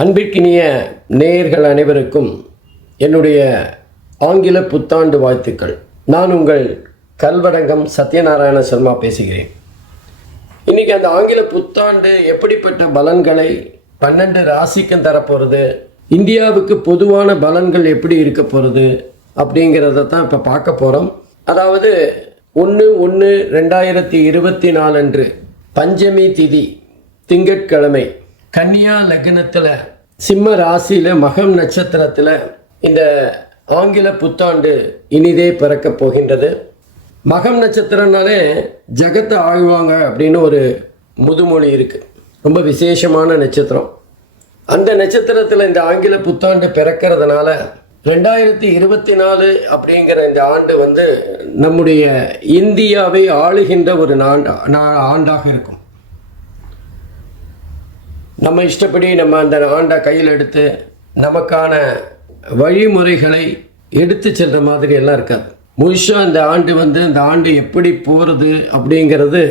அன்பிற்கினிய நேயர்கள் அனைவருக்கும் என்னுடைய ஆங்கில புத்தாண்டு வாழ்த்துக்கள். நான் உங்கள் கல்வடங்கம் சத்யநாராயண சர்மா பேசுகிறேன். இன்றைக்கி அந்த ஆங்கில புத்தாண்டு எப்படிப்பட்ட பலன்களை 12 ராசிக்கும் தரப்போகிறது, இந்தியாவுக்கு பொதுவான பலன்கள் எப்படி இருக்க போகிறது அப்படிங்கிறத தான் இப்போ பார்க்க போகிறோம். அதாவது 1/1/2024 அன்று பஞ்சமி திதி திங்கட்கிழமை கன்னியா லக்னத்தில் சிம்ம ராசியில் மகம் நட்சத்திரத்தில் இந்த ஆங்கில புத்தாண்டு இனிதே பிறக்கப் போகின்றது. மகம் நட்சத்திரம்னாலே ஜகத்தை ஆழ்வாங்க அப்படின்னு ஒரு முதுமொழி இருக்குது. ரொம்ப விசேஷமான நட்சத்திரம். அந்த நட்சத்திரத்தில் இந்த ஆங்கில புத்தாண்டு பிறக்கிறதுனால 2024 அப்படிங்கிற இந்த ஆண்டு நம்முடைய இந்தியாவை ஆளுகின்ற ஒரு ஆண்டாக இருக்கும். நம்ம இஷ்டப்படி நம்ம அந்த ஆண்டை கையில் எடுத்து நமக்கான வழிமுறைகளை எடுத்து செல்கிற மாதிரி எல்லாம் இருக்காது. முழுசாக இந்த ஆண்டு இந்த ஆண்டு எப்படி போகிறது அப்படிங்கிறது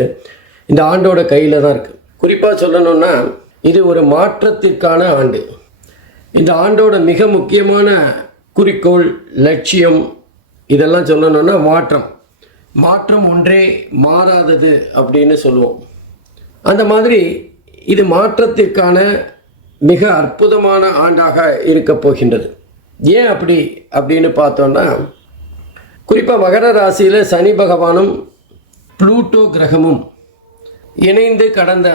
இந்த ஆண்டோட கையில் தான் இருக்குது. குறிப்பாக சொல்லணுன்னா இது ஒரு மாற்றத்திற்கான ஆண்டு. இந்த ஆண்டோட மிக முக்கியமான குறிக்கோள், லட்சியம் இதெல்லாம் சொல்லணுன்னா மாற்றம் ஒன்றே மாறாதது அப்படின்னு சொல்லுவோம். அந்த மாதிரி இது மாற்றத்திற்கான மிக அற்புதமான ஆண்டாக இருக்க போகின்றது. ஏன் அப்படின்னு பார்த்தோன்னா, குறிப்பாக மகர ராசியில் சனி பகவானும் புளூட்டோ கிரகமும் இணைந்து கடந்த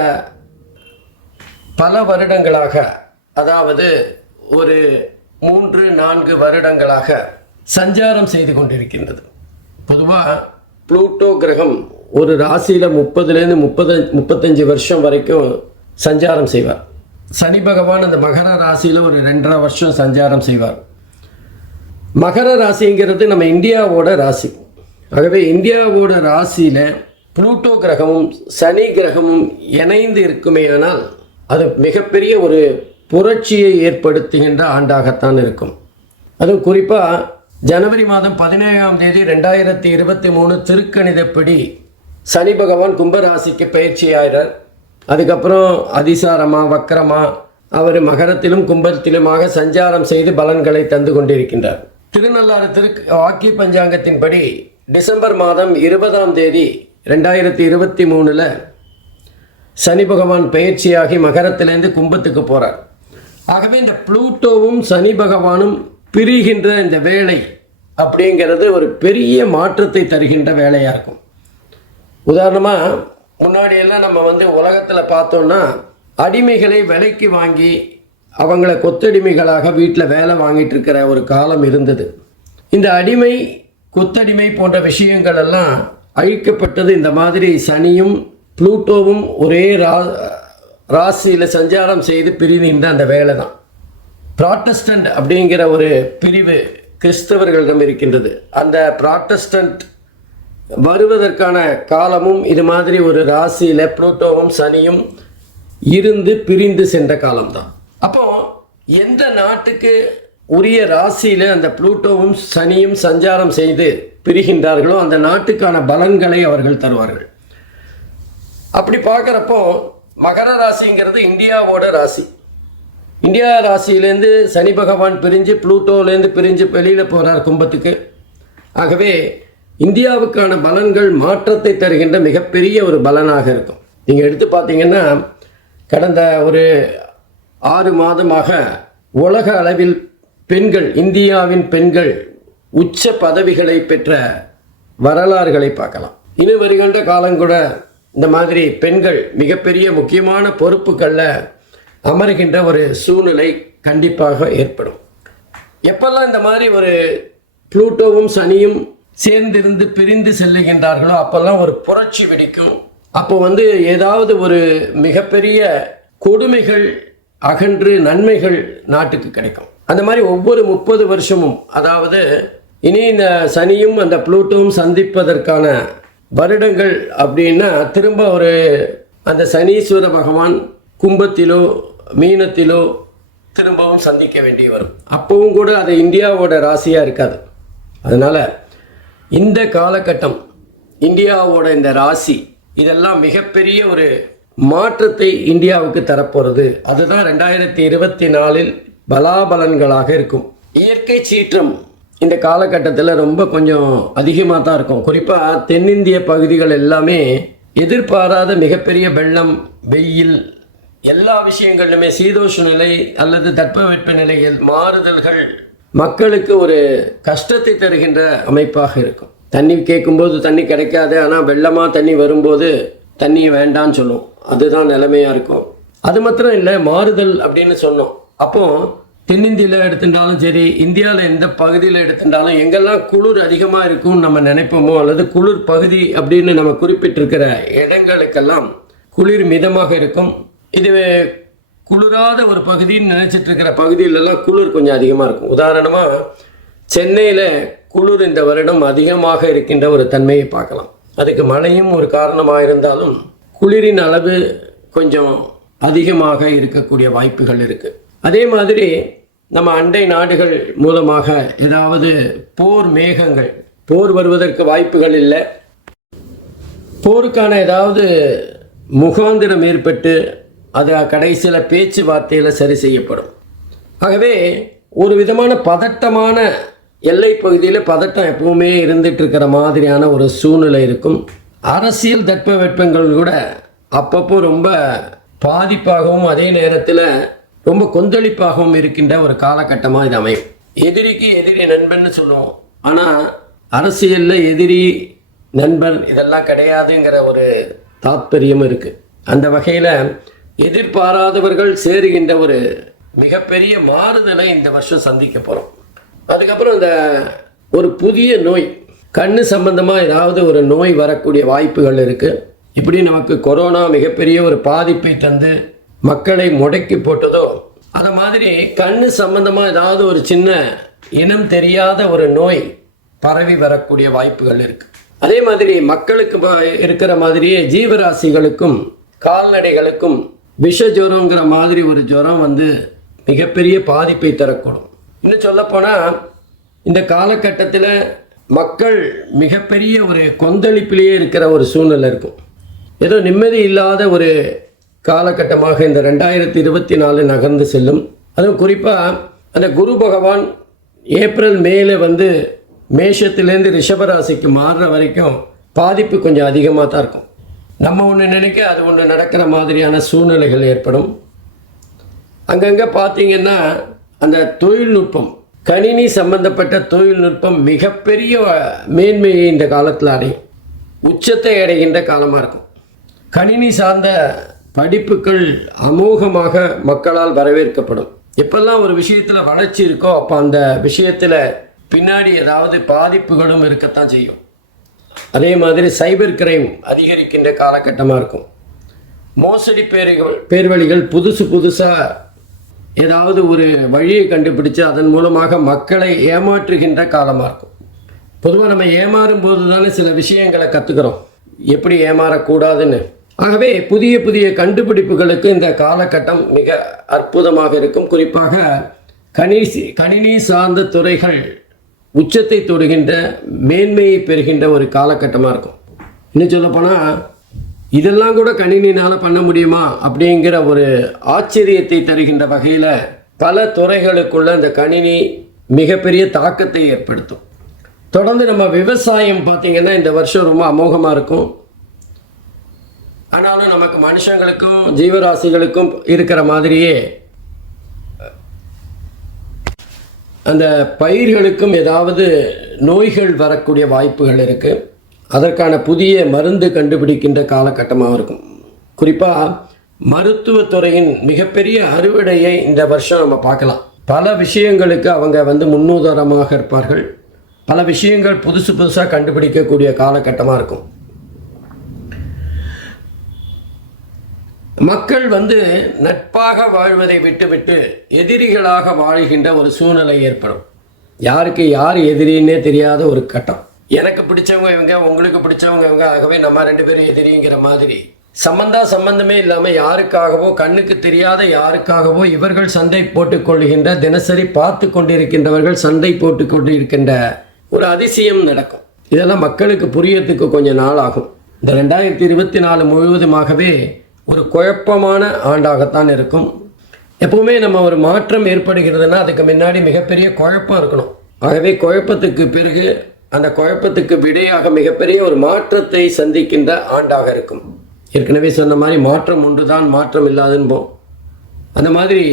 பல வருடங்களாக, அதாவது ஒரு 3-4 வருடங்களாக சஞ்சாரம் செய்து கொண்டிருக்கின்றது. பொதுவாக புளூட்டோ கிரகம் ஒரு ராசியில் 30லேருந்து 35 வருஷம் வரைக்கும் சஞ்சாரம் செய்வார். சனி பகவான் அந்த மகர ராசியில் ஒரு 2.5 வருஷம் சஞ்சாரம் செய்வார். மகர ராசிங்கிறது நம்ம இந்தியாவோட ராசி. ஆகவே இந்தியாவோட ராசியில் புளூட்டோ கிரகமும் சனி கிரகமும் இணைந்து இருக்குமேயானால் அது மிகப்பெரிய ஒரு புரட்சியை ஏற்படுத்துகின்ற ஆண்டாகத்தான் இருக்கும். அதுவும் குறிப்பாக ஜனவரி மாதம் 17ஆம் தேதி 2023 திருக்கணிதப்படி சனி பகவான் கும்பராசிக்கு பயிற்சியாகிறார். அதுக்கப்புறம் அதிசாரமாக வக்கரமாக அவர் மகரத்திலும் கும்பத்திலுமாக சஞ்சாரம் செய்து பலன்களை தந்து கொண்டிருக்கின்றார். திருநள்ளாறு வாக்கிய பஞ்சாங்கத்தின்படி டிசம்பர் மாதம் 20ஆம் தேதி 2023 சனி பகவான் பயிற்சியாகி மகரத்திலேருந்து கும்பத்துக்கு போகிறார். ஆகவே இந்த புளூட்டோவும் சனி பகவானும் பிரிகின்ற இந்த வேலை அப்படிங்கிறது ஒரு பெரிய மாற்றத்தை தருகின்ற வேலையாக இருக்கும். உதாரணமாக முன்னாடியெல்லாம் நம்ம உலகத்தில் பார்த்தோன்னா அடிமைகளை விலைக்கு வாங்கி அவங்கள கொத்தடிமைகளாக வீட்டில் வேலை வாங்கிட்டு இருக்கிற ஒரு காலம் இருந்தது. இந்த அடிமை கொத்தடிமை போன்ற விஷயங்கள் எல்லாம் அழிக்கப்பட்டது. இந்த மாதிரி சனியும் புளூட்டோவும் ஒரே ராசியில் சஞ்சாரம் செய்து பிரிகின்ற அந்த வேலை தான். ப்ராட்டஸ்டன்ட் அப்படிங்கிற ஒரு பிரிவு கிறிஸ்தவர்களிடம் இருக்கின்றது. அந்த ப்ராட்டஸ்டன்ட் வருவதற்கான காலமும் இது மாதிரி ஒரு ராசியில் புளூட்டோவும் சனியும் இருந்து பிரிந்து சென்ற காலம்தான். அப்போ எந்த நாட்டுக்கு உரிய ராசியில் அந்த புளூட்டோவும் சனியும் சஞ்சாரம் செய்து பிரிகின்றார்களோ அந்த நாட்டுக்கான பலன்களை அவர்கள் தருவார்கள். அப்படி பார்க்குறப்போ மகர ராசிங்கிறது இந்தியாவோட ராசி. இந்தியா ராசியிலேருந்து சனி பகவான் பிரிஞ்சு புளூட்டோலேருந்து பிரிஞ்சு வெளியில் போகிறார் கும்பத்துக்கு. ஆகவே இந்தியாவுக்கான பலன்கள் மாற்றத்தை தருகின்ற மிகப்பெரிய ஒரு பலனாக இருக்கும். நீங்கள் எடுத்து பார்த்தீங்கன்னா கடந்த ஒரு 6 மாதமாக உலக அளவில் பெண்கள், இந்தியாவின் பெண்கள் உச்ச பதவிகளை பெற்ற வரலாறுகளை பார்க்கலாம். இனி வருகின்ற காலங்கூட இந்த மாதிரி பெண்கள் மிகப்பெரிய முக்கியமான பொறுப்புகளில் அமர்கின்ற ஒரு சூழ்நிலை கண்டிப்பாக ஏற்படும். எப்பெல்லாம் இந்த மாதிரி ஒரு புளூட்டோவும் சனியும் சேர்ந்திருந்து பிரிந்து செல்லுகின்றார்களோ அப்போல்லாம் ஒரு புரட்சி வெடிக்கும். அப்போ ஏதாவது ஒரு மிகப்பெரிய கொடுமைகள் அகன்று நன்மைகள் நாட்டுக்கு கிடைக்கும். அந்த மாதிரி ஒவ்வொரு 30 வருஷமும், அதாவது இனி இந்த சனியும் அந்த புளூட்டோவும் சந்திப்பதற்கான வருடங்கள் அப்படின்னா திரும்ப ஒரு அந்த சனீஸ்வர பகவான் கும்பத்திலோ மீனத்திலோ திரும்பவும் சந்திக்க வேண்டி வரும். அப்பவும் கூட அது இந்தியாவோட ராசியாக இருக்காது. அதனால் இந்த காலகட்டம் இந்தியாவோட இந்த ராசி இதெல்லாம் மிகப்பெரிய ஒரு மாற்றத்தை இந்தியாவுக்கு தரப்போகிறது. அதுதான் 2024 பலாபலன்களாக இருக்கும். இயற்கை சீற்றம் இந்த காலகட்டத்தில் ரொம்ப கொஞ்சம் அதிகமாக தான் இருக்கும். குறிப்பாக தென்னிந்திய பகுதிகள் எல்லாமே எதிர்பாராத மிகப்பெரிய வெள்ளம், வெயில், எல்லா விஷயங்களிலுமே சீதோஷ்ண நிலை அல்லது தட்பவெட்ப நிலையில் மாறுதல்கள் மக்களுக்கு ஒரு கஷ்டத்தை தருகின்ற அமைப்பாக இருக்கும். தண்ணி கேட்கும்போது தண்ணி கிடைக்காது, ஆனால் வெள்ளமாக தண்ணி வரும்போது தண்ணி வேண்டான்னு சொல்லும். அதுதான் நிலைமையாக இருக்கும். அது மாத்திரம் இல்லை, மாறுதல் அப்படின்னு சொன்னோம். அப்போது தென்னிந்தியில் எடுத்துட்டாலும் சரி, இந்தியாவில் எந்த பகுதியில் எடுத்துட்டாலும் எங்கெல்லாம் குளிர் அதிகமாக இருக்கும்னு நம்ம நினைப்போமோ அல்லது குளிர் பகுதி அப்படின்னு நம்ம குறிப்பிட்டிருக்கிற இடங்களுக்கெல்லாம் குளிர் மிதமாக இருக்கும். இது குளிராத ஒரு பகுதின்னு நினச்சிட்டு இருக்கிற பகுதியிலெல்லாம் குளிர் கொஞ்சம் அதிகமாக இருக்கும். உதாரணமாக சென்னையில் குளிர் இந்த வருடம் அதிகமாக இருக்கின்ற ஒரு தன்மையை பார்க்கலாம். அதுக்கு மழையும் ஒரு காரணமாக இருந்தாலும் குளிரின் அளவு கொஞ்சம் அதிகமாக இருக்கக்கூடிய வாய்ப்புகள் இருக்குது. அதே மாதிரி நம்ம அண்டை நாடுகள் மூலமாக ஏதாவது போர் மேகங்கள், போர் வருவதற்கு வாய்ப்புகள் இல்லை, போருக்கான ஏதாவது முகாந்திரம் ஏற்பட்டு அது கடைசியில் பேச்சுவார்த்தையில் சரி செய்யப்படும். ஆகவே ஒரு விதமான பதட்டமான எல்லை பகுதியில் பதட்டம் எப்பவுமே இருந்துட்டு இருக்கிற மாதிரியான ஒரு சூழ்நிலை இருக்கும். அரசியல் தட்பவெட்பங்கள் கூட அப்பப்போ ரொம்ப பாதிப்பாகவும் அதே நேரத்தில் ரொம்ப கொந்தளிப்பாகவும் இருக்கின்ற ஒரு காலகட்டமாக இது அமையும். எதிரிக்கு எதிரி நண்பன்னு சொல்லுவோம், ஆனால் அரசியலில் எதிரி நண்பன் இதெல்லாம் கிடையாதுங்கிற ஒரு தாத்பரியம் இருக்குது. அந்த வகையில் எதிர்பாராதவர்கள் சேருகின்ற ஒரு மிகப்பெரிய மாறுதலை இந்த வருஷம் சந்திக்க போகிறோம். அதுக்கப்புறம் இந்த ஒரு புதிய நோய், கண்ணு சம்பந்தமாக ஏதாவது ஒரு நோய் வரக்கூடிய வாய்ப்புகள் இருக்குது. இப்படி நமக்கு கொரோனா மிகப்பெரிய ஒரு பாதிப்பை தந்து மக்களை முடக்கி போட்டதோ, அதை மாதிரி கண்ணு சம்பந்தமாக ஏதாவது ஒரு சின்ன இனம் தெரியாத ஒரு நோய் பரவி வரக்கூடிய வாய்ப்புகள் இருக்குது. அதே மாதிரி மக்களுக்கு இருக்கிற மாதிரியே ஜீவராசிகளுக்கும் கால்நடைகளுக்கும் விஷ ஜுரங்கிற மாதிரி ஒரு ஜுரம் வந்து மிகப்பெரிய பாதிப்பை தரக்கூடும். இன்னும் சொல்லப்போனால் இந்த காலகட்டத்தில் மக்கள் மிகப்பெரிய ஒரு கொந்தளிப்பிலேயே இருக்கிற ஒரு சூழ்நிலை இருக்கும். ஏதோ நிம்மதி இல்லாத ஒரு காலகட்டமாக இந்த 2024 நகர்ந்து செல்லும். அதுவும் குறிப்பாக அந்த குரு பகவான் ஏப்ரல் மேலே வந்து மேஷத்துலேருந்து ரிஷபராசிக்கு மாறுற வரைக்கும் பாதிப்பு கொஞ்சம் அதிகமாக தான் இருக்கும். நம்ம ஒன்று நினைக்க அது ஒன்று நடக்கிற மாதிரியான சூழ்நிலைகள் ஏற்படும். அங்கங்கே பார்த்தீங்கன்னா அந்த தொழில்நுட்பம், கணினி சம்பந்தப்பட்ட தொழில்நுட்பம் மிகப்பெரிய மேன்மையை இந்த காலத்தில் அடையும், உச்சத்தை அடைகின்ற காலமாக இருக்கும். கணினி சார்ந்த படிப்புகள் அமோகமாக மக்களால் வரவேற்கப்படும். எப்பெல்லாம் ஒரு விஷயத்தில் வளர்ச்சி இருக்கோ அப்போ அந்த விஷயத்தில் பின்னாடி ஏதாவது பாதிப்புகளும் இருக்கத்தான் செய்யும். அதே மாதிரி சைபர் கிரைம் அதிகரிக்கின்ற காலகட்டமாக இருக்கும். மோசடி பேர்வழிகள் புதுசாக ஏதாவது ஒரு வழியை கண்டுபிடிச்சு அதன் மூலமாக மக்களை ஏமாற்றுகின்ற காலமாக இருக்கும். பொதுவாக நம்ம ஏமாறும் போது தானே சில விஷயங்களை கற்றுக்கிறோம், எப்படி ஏமாறக்கூடாதுன்னு. ஆகவே புதிய புதிய கண்டுபிடிப்புகளுக்கு இந்த காலகட்டம் மிக அற்புதமாக இருக்கும். குறிப்பாக கணினி சார்ந்த துறைகள் உச்சத்தை தொடுகின்ற மேன்மையை பெறுகின்ற ஒரு காலகட்டமாக இருக்கும். இன்னும் சொல்லப்போனால் இதெல்லாம் கூட கணினினால் பண்ண முடியுமா அப்படிங்கிற ஒரு ஆச்சரியத்தை தருகின்ற வகையில் பல துறைகளுக்குள்ள இந்த கணினி மிகப்பெரிய தாக்கத்தை ஏற்படுத்தும். தொடர்ந்து நம்ம விவசாயம் பார்த்திங்கன்னா இந்த வருஷம் ரொம்ப அமோகமாக இருக்கும். ஆனாலும் நமக்கு மனுஷங்களுக்கும் ஜீவராசிகளுக்கும் இருக்கிற மாதிரியே அந்த பயிர்களுக்கும் ஏதாவது நோய்கள் வரக்கூடிய வாய்ப்புகள் இருக்குது. அதற்கான புதிய மருந்து கண்டுபிடிக்கின்ற காலகட்டமாக இருக்கும். குறிப்பாக மருத்துவத்துறையின் மிகப்பெரிய அறுவடையை இந்த வருஷம் நம்ம பார்க்கலாம். பல விஷயங்களுக்கு அவங்க வந்து முன்னுதாரணமாக இருப்பார்கள். பல விஷயங்கள் புதுசாக கண்டுபிடிக்கக்கூடிய காலகட்டமாக இருக்கும். மக்கள் வந்து நட்பாக வாழ்வதை விட்டுவிட்டு எதிரிகளாக வாழ்கின்ற ஒரு சூழ்நிலை ஏற்படும். யாருக்கு யார் எதிரின்னே தெரியாத ஒரு கட்டம். எனக்கு பிடிச்சவங்க இவங்க, உங்களுக்கு பிடிச்சவங்க இவங்க, ஆகவே நம்ம 2 பேரும் எதிரிங்கிற மாதிரி சம்பந்தமே இல்லாமல் யாருக்காகவோ, கண்ணுக்கு தெரியாத யாருக்காகவோ இவர்கள் சண்டை போட்டுக்கொள்கின்ற, தினசரி பார்த்து கொண்டிருக்கின்றவர்கள் சண்டை போட்டு கொண்டிருக்கின்ற ஒரு அதிசயம் நடக்கும். இதெல்லாம் மக்களுக்கு புரியறதுக்கு கொஞ்சம் நாள் ஆகும். இந்த 2024 முழுவதுமாகவே ஒரு குழப்பமான ஆண்டாகத்தான் இருக்கும். எப்பவுமே நம்ம ஒரு மாற்றம் ஏற்படுகிறதுனா அதுக்கு முன்னாடி மிகப்பெரிய குழப்பம் இருக்கணும். ஆகவே குழப்பத்துக்கு பிறகு அந்த குழப்பத்துக்கு விடையாக மிகப்பெரிய ஒரு மாற்றத்தை சந்திக்கின்ற ஆண்டாக இருக்கும். ஏற்கனவே சொன்ன மாதிரி மாற்றம் ஒன்று தான், மாற்றம் இல்லாதுன்போம். அந்த மாதிரி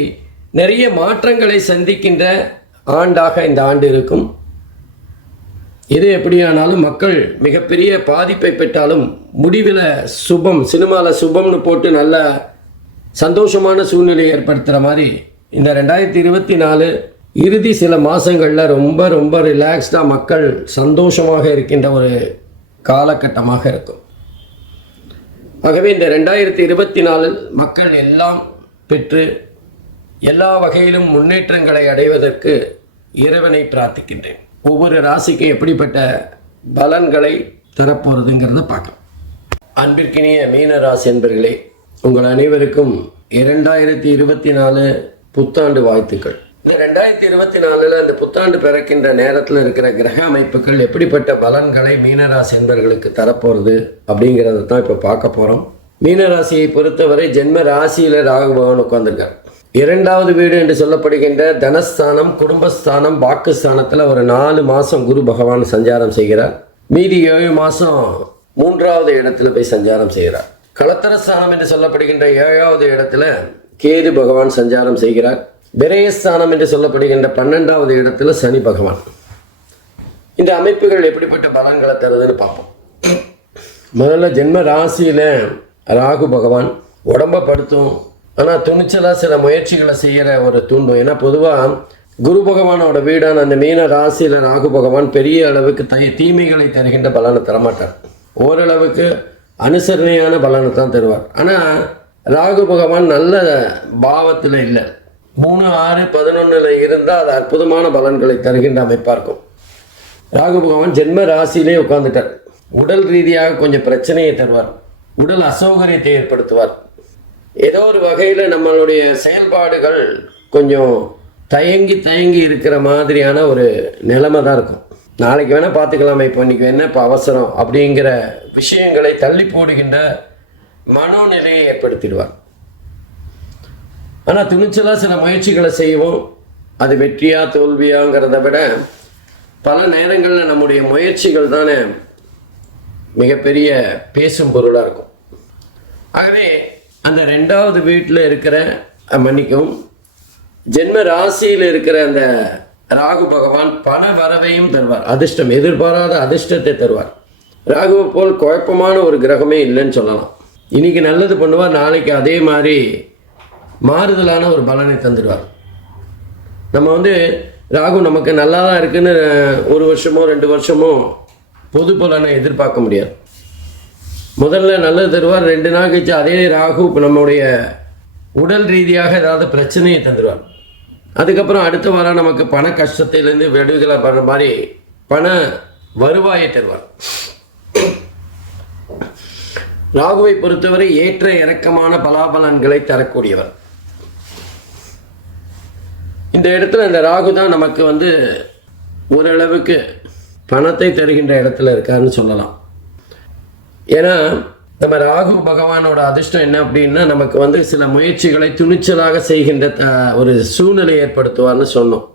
நிறைய மாற்றங்களை சந்திக்கின்ற ஆண்டாக இந்த ஆண்டு இருக்கும். எது எப்படியானாலும் மக்கள் மிகப்பெரிய பாதிப்பை பெற்றாலும் முடிவில் சுபம், சினிமாவில் சுபம்னு போட்டு நல்ல சந்தோஷமான சூழ்நிலை ஏற்படுத்துகிற மாதிரி இந்த 2024 இறுதி சில மாதங்களில் ரொம்ப ரொம்ப ரிலாக்ஸ்டாக மக்கள் சந்தோஷமாக இருக்கின்ற ஒரு காலகட்டமாக இருக்கும். ஆகவே இந்த 2024 மக்கள் எல்லாம் பெற்று எல்லா வகையிலும் முன்னேற்றங்களை அடைவதற்கு இறைவனை பிரார்த்திக்கின்றேன். ஒவ்வொரு ராசிக்கும் எப்படிப்பட்ட பலன்களை தரப்போகிறதுங்கிறத பார்க்கலாம். அன்பிற்கினிய மீன ராசி என்பர்களே, உங்கள் அனைவருக்கும் 2024 புத்தாண்டு வாழ்த்துக்கள். இந்த 2024 அந்த புத்தாண்டு பிறக்கின்ற நேரத்தில் இருக்கிற கிரக அமைப்புகள் எப்படிப்பட்ட பலன்களை மீனராசி என்பர்களுக்கு தரப்போகிறது அப்படிங்கிறத தான் இப்போ பார்க்க போகிறோம். மீனராசியை பொறுத்தவரை ஜென்ம ராசியில் ராகு பகவான் உட்கார்ந்துருக்கார். 2வது வீடு என்று சொல்லப்படுகின்ற தனஸ்தானம், குடும்பஸ்தானம், வாக்குஸ்தானத்தில் ஒரு 4 மாதம் குரு பகவான் சஞ்சாரம் செய்கிறார். மீதி 7 மாதம் 3வது இடத்துல போய் சஞ்சாரம் செய்கிறார். களத்திரஸ்தானம் என்று சொல்லப்படுகின்ற 7வது இடத்துல கேது பகவான் சஞ்சாரம் செய்கிறார். விரயஸ்தானம் என்று சொல்லப்படுகின்ற 12வது இடத்துல சனி பகவான். இந்த அமைப்புகள் எப்படிப்பட்ட பலன்களை தருதுன்னு பார்ப்போம். முதல்ல ஜென்ம ராசியில் ராகு பகவான் உடம்பை படுத்தும், ஆனால் துணிச்சலாக சில முயற்சிகளை செய்கிற ஒரு தூண்டும். ஏன்னா பொதுவாக குரு பகவானோட வீடான அந்த மீன ராசியில் ராகு பகவான் பெரிய அளவுக்கு தீமைகளை தருகின்ற பலனை தரமாட்டார். ஓரளவுக்கு அனுசரணையான பலனை தான் தருவார். ஆனால் ராகு பகவான் நல்ல பாவத்தில் இல்லை, 3, 6, 11 இருந்தால் அது அற்புதமான பலன்களை தருகின்ற அமைப்பாக இருக்கும். ராகு பகவான் ஜென்ம ராசியிலே உட்கார்ந்துட்டார். உடல் ரீதியாக கொஞ்சம் பிரச்சனையை தருவார், உடல் அசௌகரியத்தை ஏற்படுத்துவார். ஏதோ ஒரு வகையில் நம்மளுடைய செயல்பாடுகள் கொஞ்சம் தயங்கி இருக்கிற மாதிரியான ஒரு நிலைமை தான் இருக்கும். நாளைக்கு வேணால் பார்த்துக்கலாமா, இப்போ இன்றைக்கி என்ன இப்போ அவசரம் அப்படிங்கிற விஷயங்களை தள்ளி போடுகின்ற மனோநிலையை ஏற்படுத்திடுவார். ஆனால் துணிச்சலாக சில முயற்சிகளை செய்வோம். அது வெற்றியா தோல்வியாங்கிறத விட பல நேரங்களில் நம்முடைய முயற்சிகள் தானே மிகப்பெரிய பேசும் பொருளாக இருக்கும். ஆகவே அந்த 2வது வீட்டில் இருக்கிற மன்னிக்கவும் ஜென்ம ராசியில் இருக்கிற அந்த ராகு பகவான் பண வரவையும் தருவார். அதிர்ஷ்டம், எதிர்பாராத அதிர்ஷ்டத்தை தருவார். ராகுவை போல் குழப்பமான ஒரு கிரகமே இல்லைன்னு சொல்லலாம். இன்னைக்கு நல்லது பண்ணுவார், நாளைக்கு அதே மாதிரி மாறுதலான ஒரு பலனை தந்துடுவார். நம்ம ராகு நமக்கு நல்லா தான் இருக்குன்னு 1 வருஷமோ 2 வருஷமோ பொது பலனை எதிர்பார்க்க முடியாது. முதல்ல நல்லது தருவார், 2 நாள் கழிச்சு அதே ராகு இப்போ நம்முடைய உடல் ரீதியாக ஏதாவது பிரச்சனையை தந்துடுவார். அதுக்கப்புறம் அடுத்த வாரம் நமக்கு பண கஷ்டத்திலேருந்து விடுதலை பண்ணுற மாதிரி பண வருவாயை தருவார். ராகுவை பொறுத்தவரை ஏற்ற இறக்கமான பலாபலன்களை தரக்கூடியவர். இந்த இடத்துல இந்த ராகு தான் நமக்கு ஓரளவுக்கு பணத்தை தருகின்ற இடத்துல இருக்காருன்னு சொல்லலாம். ஏன்னா நம்ம ராகு பகவானோட அதிர்ஷ்டம் என்ன அப்படின்னா நமக்கு சில முயற்சிகளை துணிச்சலாக செய்கின்ற ஒரு சூழ்நிலை ஏற்படுத்துவார்னு சொன்னோம்.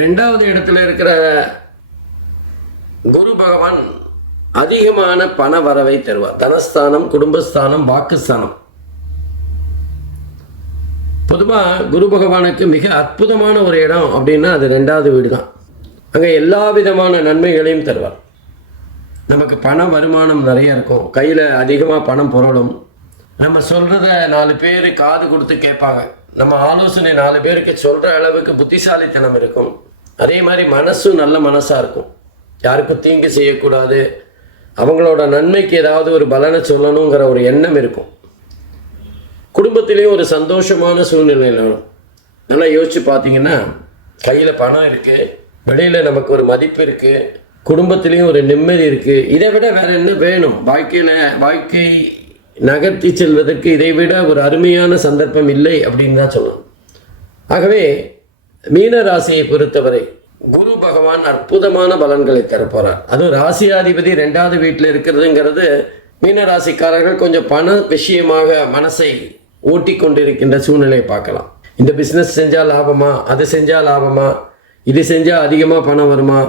2வது இடத்துல இருக்கிற குரு பகவான் அதிகமான பண வரவை தருவார். தனஸ்தானம், குடும்பஸ்தானம், வாக்குஸ்தானம். பொதுவாக குரு பகவானுக்கு மிக அற்புதமான ஒரு இடம் அப்படின்னா அது 2வது வீடு தான். அங்கே எல்லா விதமான நன்மைகளையும் தருவார். நமக்கு பண வருமானம் நிறைய இருக்கும், கையில் அதிகமாக பணம் புரளும். நம்ம சொல்கிறத 4 பேர் காது கொடுத்து கேட்பாங்க, நம்ம ஆலோசனை 4 பேருக்கு சொல்கிற அளவுக்கு புத்திசாலித்தனம் இருக்கும். அதே மாதிரி மனசும் நல்ல மனசாக இருக்கும், யாருக்கும் தீங்கு செய்யக்கூடாது, அவங்களோட நன்மைக்கு ஏதாவது ஒரு பலனை சொல்லணுங்கிற ஒரு எண்ணம் இருக்கும். குடும்பத்திலேயும் ஒரு சந்தோஷமான சூழ்நிலையில் வேணும். நல்லா யோசித்து பார்த்தீங்கன்னா கையில் பணம் இருக்குது, வெளியில் நமக்கு ஒரு மதிப்பு இருக்குது, குடும்பத்திலையும் ஒரு நிம்மதி இருக்குது. இதை விட வேறு என்ன வேணும்? வாழ்க்கை நகர்த்தி செல்வதற்கு இதை விட ஒரு அருமையான சந்தர்ப்பம் இல்லை அப்படின்னு தான் சொல்லணும். ஆகவே மீன ராசியை பொறுத்தவரை குரு பகவான் அற்புதமான பலன்களை தரப்போகிறார். அதுவும் ராசியாதிபதி 2வது வீட்டில் இருக்கிறதுங்கிறது மீனராசிக்காரர்கள் கொஞ்சம் பண விஷயமாக மனசை ஓட்டி கொண்டிருக்கின்ற சூழ்நிலையை பார்க்கலாம். இந்த பிஸ்னஸ் செஞ்சால் லாபமா, அது செஞ்சால் லாபமா, இது செஞ்சால் அதிகமாக பணம் வருமா,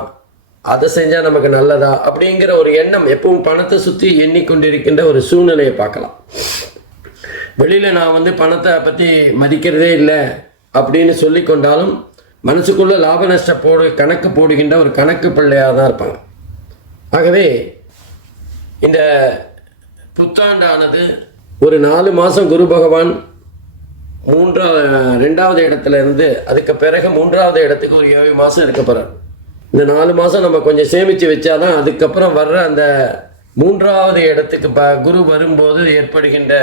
அதை செஞ்சால் நமக்கு நல்லதா அப்படிங்கிற ஒரு எண்ணம் எப்பவும் பணத்தை சுற்றி எண்ணிக்கொண்டிருக்கின்ற ஒரு சூழ்நிலையை பார்க்கலாம். வெளியில் நான் பணத்தை பற்றி மதிக்கிறதே இல்லை அப்படின்னு சொல்லி கொண்டாலும் மனசுக்குள்ளே லாப நஷ்ட கணக்கு போடுகின்ற ஒரு கணக்கு பிள்ளையாக தான் இருப்பாங்க. ஆகவே இந்த புத்தாண்டானது ஒரு 4 மாதம் குரு பகவான் 2வது இடத்துல இருந்து அதுக்கு பிறகு 3வது இடத்துக்கு ஒரு 7 மாதம் இருக்க போகிறார். இந்த 4 மாதம் நம்ம கொஞ்சம் சேமித்து வச்சாதான் அதுக்கப்புறம் வர்ற அந்த 3வது இடத்துக்கு குரு வரும்போது ஏற்படுகின்ற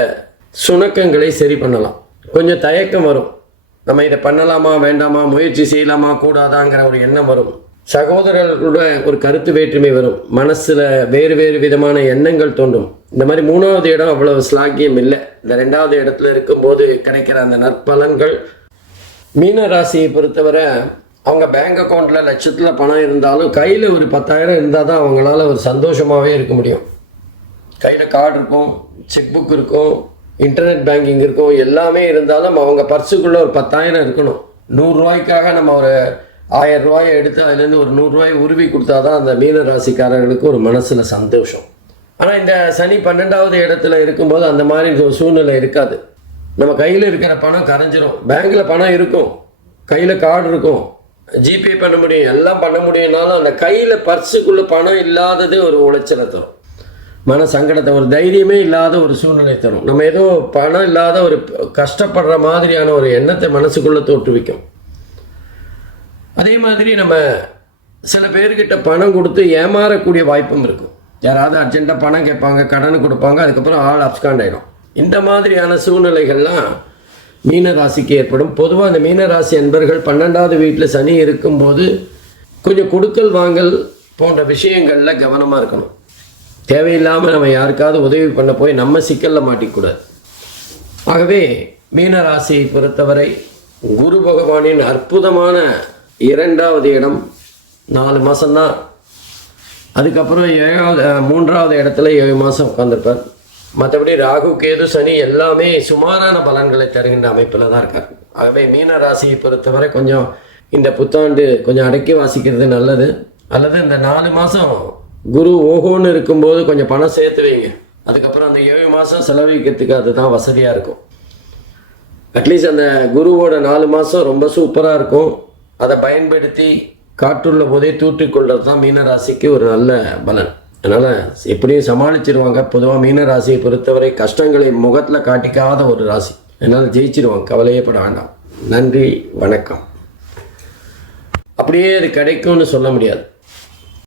சுணக்கங்களை சரி பண்ணலாம். கொஞ்சம் தயக்கம் வரும், நம்ம இதை பண்ணலாமா வேண்டாமா, முயற்சி செய்யலாமா கூடாதாங்கிற ஒரு எண்ணம் வரும், சகோதரர்களோட ஒரு கருத்து வேற்றுமை வரும், மனசில் வேறு வேறு விதமான எண்ணங்கள் தோன்றும். இந்த மாதிரி 3வது இடம் அவ்வளவு ஸ்லாக்கியம் இல்லை. இந்த 2வது இடத்துல இருக்கும்போது கிடைக்கிற அந்த நற்பலன்கள் மீன ராசியை பொறுத்தவரை அவங்க பேங்க் அக்கௌண்ட்டில் லட்சத்தில் பணம் இருந்தாலும் கையில் ஒரு 10,000 இருந்தால் தான் அவங்களால ஒரு சந்தோஷமாகவே இருக்க முடியும். கையில் கார்டு இருக்கும், செக் புக் இருக்கும், இன்டர்நெட் பேங்கிங் இருக்கும், எல்லாமே இருந்தாலும் அவங்க பர்ஸுக்குள்ளே ஒரு 10,000 இருக்கணும். 100 ரூபாய்க்காக நம்ம ஒரு 1000 ரூபாயை எடுத்து அதுலேருந்து ஒரு 100 ரூபாயை உருவி கொடுத்தா தான் அந்த மீன ராசிக்காரர்களுக்கு ஒரு மனசில் சந்தோஷம். ஆனால் இந்த சனி 12வது இடத்துல இருக்கும்போது அந்த மாதிரி ஒரு சூழ்நிலை இருக்காது. நம்ம கையில் இருக்கிற பணம் கரைஞ்சிரும். பேங்க்கில் பணம் இருக்கும், கையில் கார்டு இருக்கும், ஜிபே பண்ண முடியும், எல்லாம் பண்ண முடியும்னாலும் அந்த கையில் பர்ஸுக்குள்ளே பணம் இல்லாதது ஒரு உளைச்சலை தரும், மன சங்கடத்தை, ஒரு தைரியமே இல்லாத ஒரு சூழ்நிலை தரும். நம்ம ஏதோ பணம் இல்லாத ஒரு கஷ்டப்படுற மாதிரியான ஒரு எண்ணத்தை மனசுக்குள்ளே தோற்றுவிக்கும். அதே மாதிரி நம்ம சில பேர்கிட்ட பணம் கொடுத்து ஏமாறக்கூடிய வாய்ப்பும் இருக்கும். யாராவது அர்ஜென்ட்டாக பணம் கேட்பாங்க, கடன் கொடுப்பாங்க, அதுக்கப்புறம் ஆள் அப்ஸ்காண்ட் ஆகிடும். இந்த மாதிரியான சூழ்நிலைகள்லாம் மீன ராசிக்கு ஏற்படும். பொதுவாக அந்த மீனராசி என்பர்கள் 12வது வீட்டில் சனி இருக்கும்போது கொஞ்சம் கொடுக்கல் வாங்கல் போன்ற விஷயங்களில் கவனமாக இருக்கணும். தேவையில்லாமல் நம்ம யாருக்காவது உதவி பண்ண போய் நம்ம சிக்கலில் மாட்டிக்கூடாது. ஆகவே மீனராசியை பொறுத்தவரை குரு பகவானின் அற்புதமான 2வது இடம் 4 மாதம்தான். அதுக்கப்புறம் 3வது இடத்துல 7 மாதம் உட்காந்துருப்பார். மற்றபடி ராகு கேது சனி எல்லாமே சுமாரான பலன்களை தருகின்ற அமைப்பில் தான் இருக்கார். ஆகவே மீன ராசியை பொறுத்தவரை கொஞ்சம் இந்த புத்தாண்டு கொஞ்சம் அடக்கி வாசிக்கிறது நல்லது. அல்லது இந்த 4 மாதம் குரு ஓஹோன்னு இருக்கும்போது கொஞ்சம் பணம் சேர்த்து வைங்க. அதுக்கப்புறம் அந்த 7 மாதம் செலவழிக்கிறதுக்கு அதுதான் வசதியாக இருக்கும். அட்லீஸ்ட் அந்த குருவோட 4 மாதம் ரொம்ப சூப்பராக இருக்கும். அதை பயன்படுத்தி காற்றுள்ள போதே தூற்றிக்கொள்வது தான் மீனராசிக்கு ஒரு நல்ல பலன். அதனால் எப்படியும் சமாளிச்சிருவாங்க. பொதுவாக மீனராசியை பொறுத்தவரை கஷ்டங்களை முகத்தில் காட்டிக்காத ஒரு ராசி. அதனால் ஜெயிச்சிருவாங்க, கவலையே பட வேண்டாம். நன்றி, வணக்கம். அப்படியே அது கிடைக்கும்னு சொல்ல முடியாது.